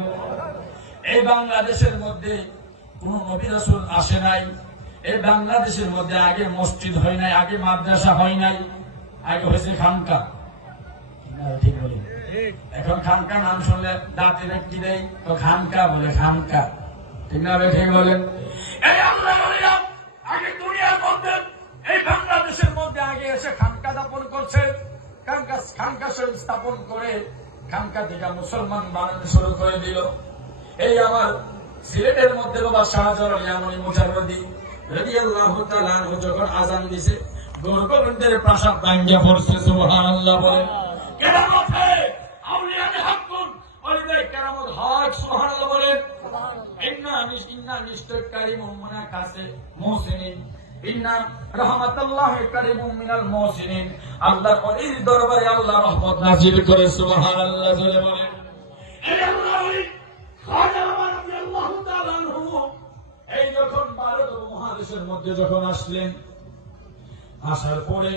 বলেন এই বাংলাদেশের মধ্যে কোন নবী রাসূল আসে নাই এই বাংলাদেশের মধ্যে আগে মসজিদ হয় নাই, আগে মাদ্রাসা হয় নাই, আগে হয়েছে খানকা। ঠিক বলি এখন খানকা নাম শুনলে দাঁতে ব্যক্তি দেয়? তো খানকা বলে খানকা। ঠিক না ঠিক বলেন? এই আগে দুনিয়ার মধ্যে, এই বাংলাদেশের মধ্যে আগে এসে খানকা স্থাপন করছে, খানকা খানকা স্থাপন করে খানকা থেকে মুসলমান বানানো শুরু করে দিল। এই আমার সিলেটের মধ্যে বাবা শাহজালাল ইয়ামনি মুজাররদি রাদিয়াল্লাহু তাআলা আনহু যখন আজান দিছে গোরগোবিন্দের প্রাসাদ ভাঙ্গিয়া পড়ছে সুবহানাল্লাহ বলেন। কেরামত হে আউলিয়ানে হাক্কুন। ওলিদাই কেরামত হক সুবহানাল্লাহ বলেন। ইন্না নিশ্চয় কারিমুম মুনা কাছে মুহসিনিন। ইন্না রহমাতুল্লাহ কারিমুম মিনাল মুহসিনিন। আল্লাহর ওলির দরবারে আল্লাহ রহমত নাজিল করে সুবহানাল্লাহ জোরে বলেন। এই আল্লাহ ওলি খাজা রাদিয়াল্লাহু তাআলা আনহু। এই যখন ভারত মহাদেশের মধ্যে যখন আসলেন আসার পরে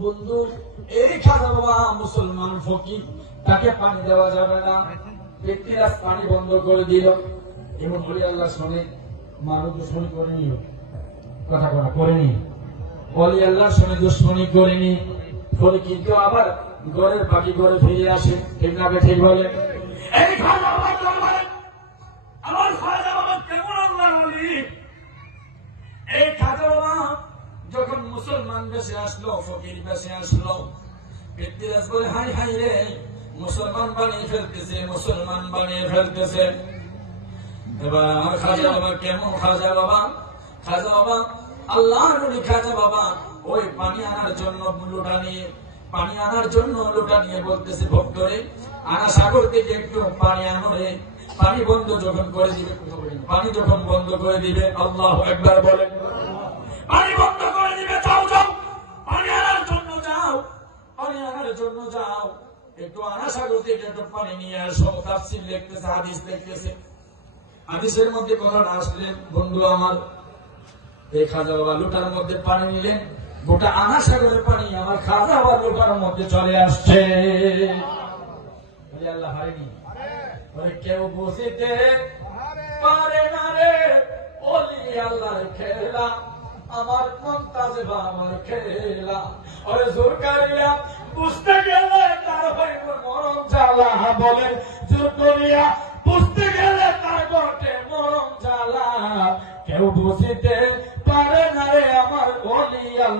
বন্ধু এই খাজা বাবা মুসলমান ফকির তাকে পানি দেওয়া যাবে না। ব্যক্তিরাজ পানি বন্ধ করে দিল। এমন বলি আল্লাহ শোনে মানুষ দুশ্মনী করেনি কথা করেনি বলি, আল্লাহ শোনে দুশ্মনী করেনি। ফলে কিন্তু আবার ঘরের বাকি ঘরে ফিরে আসে। ঠিক না ঠিক বলে? যখন মুসলমান দেশে আসলো, ফকির দেশে আসলো বলে, হাই হাই রে, মুসলমান বানিয়ে ফেলতেছে, মুসলমান বানিয়ে ফেলতেছে। এবার আমার খাজা বাবা, কেমন খাজা বাবা? খাজা বাবা আল্লাহ নবী খাজা বাবা, ওই পানি আনার জন্য লোটা নিয়ে, পানি আনার জন্য লোটা নিয়ে বলতেছে ভক্তরে আনা সাগর থেকে একটু পানি আনো রে। পানি বন্ধ যখন করে দিবে, পানি যখন বন্ধ করে দিবে, আল্লাহ একবার বলেন। পানি বন্ধ করে দিবে, যাও যাও। পানি আনার জন্য যাও, পানি আনার জন্য যাও। একটু আনা সাগর থেকে একটু পানি নিয়ে আসো, তাফসির লিখতেছে, হাদিস হাদিসের মধ্যে কথাটা আসলেন বন্ধু আমার এই খাজা বাবা লোটার মধ্যে পানি নিলেন গোটা আনা সাগরের পানি, আমার খাজা বাবা লোটার মধ্যে চলে আসছে। আল্লাহ হারেনি কেউ বসিতে পারে না রে। আল্লাহর খেলা, আমার মমতাজ বাবার খেলা। ওরে জোর করিয়া, বুঝতে গেলে তার হইব মরম জ্বালা। বলেন, জোর করিয়া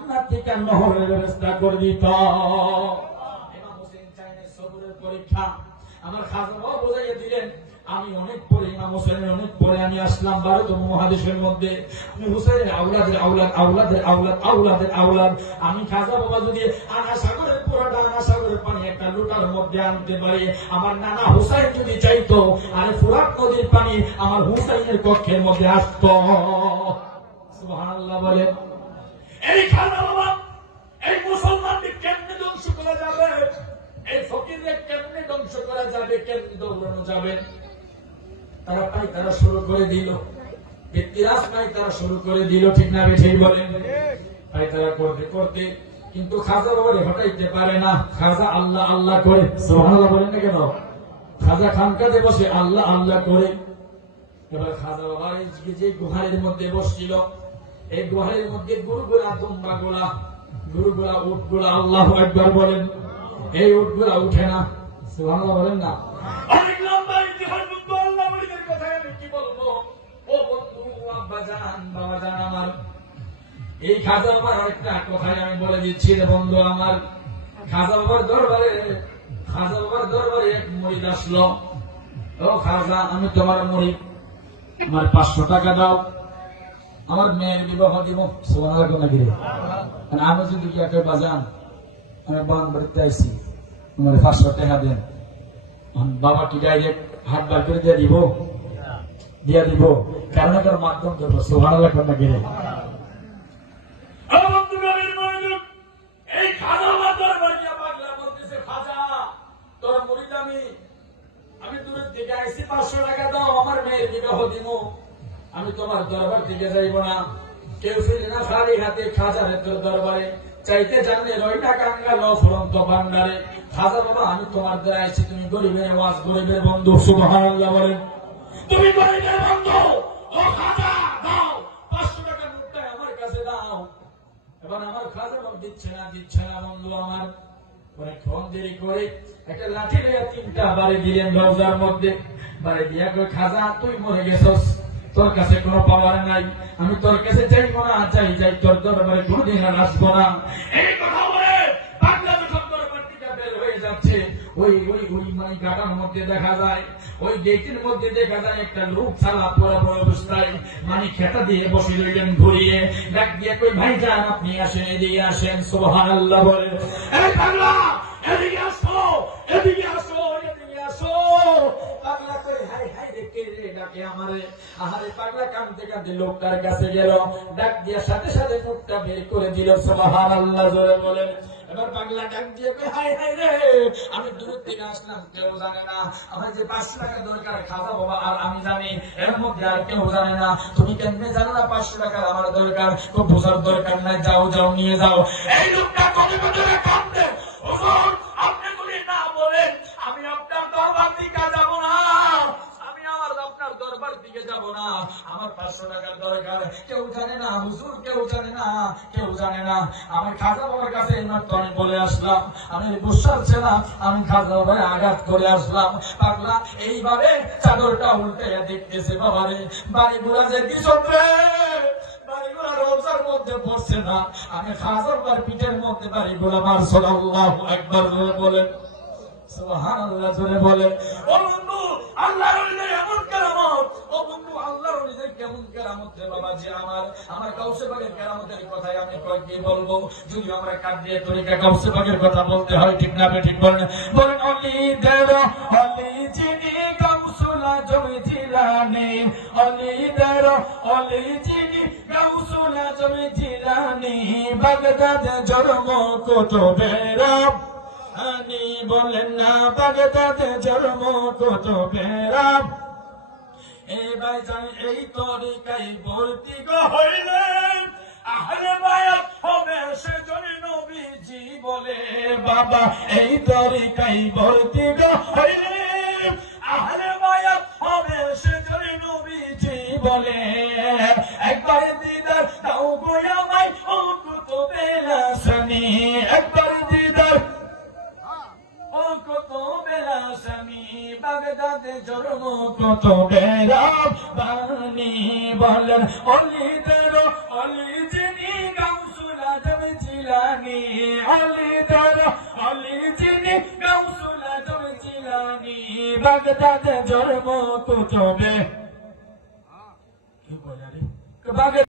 জান্নাত থেকে নহরের ব্যবস্থা করে দিত। ইমাম হোসেন চাইলে সবরের পরীক্ষা। আমার খাজা বাবা বোঝাইয়া দিলেন, আমি অনেক পরে, ইমাম হোসেনের অনেক পরে আমি আসলাম ভারত মহাদেশের মধ্যে। আউলাদের আউলাদ আউলাদের আউলাদ আউলাদের আউলাদ আমি খাজা বাবা যদি আনা সাগরের পুরোটা আনা সাগরের পানি একটা লোটার মধ্যে আনতে পারি, আমার নানা হুসাইন যদি চাইতো, আরে ফুরাত নদীর পানি আমার হুসাইনের কক্ষের মধ্যে আসতো। বলে এই বাবা এই মুসলমানদের কেমনে ধ্বংস করা যাবে? এই ফকিরদের কেমনে ধ্বংস করা যাবে? কেমনে দৌড়ানো যাবে? তারা পাই তারা শুরু করে দিল। ব্যক্তিরাজ পাই তারা শুরু করে দিল, ঠিক না ঠিক বলেন? পাই তারা করতে করতে কিন্তু খাজা বাবারে হটাইতে পারে না। খাজা আল্লাহ আল্লাহ করে। সোহানাল্লাহ বলেন না কেন? খাজা খানকাতে বসে আল্লাহ আল্লাহ করে। এবার খাজা বাবা যে গুহারের মধ্যে বসছিল এই গুহারের মধ্যে গুরুগুলা দুম্বা গোলা গুরুগুলা উটগুলা, আল্লাহ একবার বলেন। এই উটগুলা উঠে না। সুবহানাল্লাহ বলেন না। আমার। এই খাজা বাবার আরেকটা কথাই আমি বলে দিচ্ছি রে বন্ধু আমার। খাজা বাবার দরবারে, খাজা বাবার দরবারে এক মরিদ আসলো। ও খাজা, আমি তোমার মরিদ আমার পাঁচশো টাকা দাও। আমার মেয়ের বিবাহ দিব সোনা রে? আমি যদি কি বাজান আমি বান বাড়িতে আইসি আমার পাঁচশো টাকা দেন। এখন বাবা কি ডাইরেক্ট হাত বার করে দিয়ে দিব। দিয়া দিব। কারণ মাধ্যম ধরবো, সোহানা লাগবে না এই খাজা আমার দরবার গিয়া পাগলা বলতেছে খাজা তোর মুরিদ আমি আমি দূরের দিকে আইসি পাঁচশো টাকা দাও আমার মেয়ের বিবাহ দিব আমি তোমার দরবার দিকে যাইব না কেউ ফিরে না খালি হাতে খাজারে তোর দরবারে। চাইতে জানলে রইটা কাঙ্গা, ল ফুরন্ত ভান্ডারে। খাজা বাবা, আমি তোমার দ্বারা আইছি তুমি গরিবের ওয়াজ গরিবের বন্ধু, সুবহানাল্লাহ বলেন। তুমি গরিবের বন্ধু! ও খাজা, দাও, পাঁচশো টাকা নোটটা আমার কাছে দাও। এবার আমার খাজা বাবা, দিচ্ছে না দিচ্ছে না, বন্ধু আমার। অনেকক্ষণ দেরি করে একটা লাঠি লইয়া তিনটা বাড়ি দিলেন রোজার মধ্যে। বাড়ি দিয়া কই খাজা, তুই মরে গেছস। তোর কাছে কোনো পাওয়ার নাই। আমি তোর কাছে চাইব না চাই যাই, তোর দরবারে কোনদিন আর আসব না। এই কথা বলে লোক অবস্থায় মানে খেতা দিয়ে বসে রইলেন ঘুরিয়ে দিয়ে ভাই যান আপনি আসেন, এদিকে আসেন, সুবহানাল্লাহ বলে এই পাগলা এদিকে আসো এদিকে আসো এদিকে আসো পাগলা কই হাই হাই রে কে রে ডাকে আমারে আহারে পাগলা লোকটার কাছে গেল। ডাক দিয়ে সাথে সাথে বের করে দিল। সুবহানাল্লাহ, জোরে বলেন। এবার ডাক দিয়ে হাই হাই রে, আমি দূর থেকে আসলাম, কেউ জানে না। আমার যে পাঁচশো টাকা দরকার খাওয়া বাবা আর আমি জানি, এর মধ্যে আর কেউ জানে না। তুমি কেমনে জানো না পাঁচশো টাকার আমার দরকার? খুব বোঝার দরকার নাই। যাও যাও, নিয়ে যাও। এই লোকটা কত হুজুর কেউ জানে না, কেউ জানে না। আমি খাজা বাবার কাছে আমি বলে আসলাম। আমি বুঝতে ছিলাম আমি খাজা বাবার আঘাত করে আসলাম। পাগলা, এইভাবে চাদরটা উল্টে দেখতেছে বাবারে। বাড়িগুলা যে দিশন রে রোজার মধ্যে পড়ছে না। আমি খাজার পিঠের মধ্যে বাড়িগুলা মারছো, আল্লাহ একবার বলেন সুবহানাল্লাহ, জোরে বলেন আমি কয় কি বলব? যদি আমরা কাট দিয়ে তরিকা বাগের কথা বলতে হয়, ঠিক না ঠিক বলেন। বলেন, অলি অলিদের অলি চিনি কাউসুলা জমি এই ভাইজান, এই তরিকাই ভর্তি হইলেন। আহলে হবে সেজন্য নবীজি বলে বাবা, এই তরিকাই ভর্তি গো হইলেন আহলে বায়াত হবে সেজন্য নবীজি বলে। একবার দিদার দাও গো আমায় ও কুতুবে লাসানি একবার দিদার ও কত বেলা স্বামী বাগদাদে জন্ম কত বেলা বানি বলেন অলিদের অলি যিনি জমি জিলানি অলিদের অলি যিনি গাউসুলা জমি জিলানি বাগদাদ জন্ম কত চলে কি বলে রে?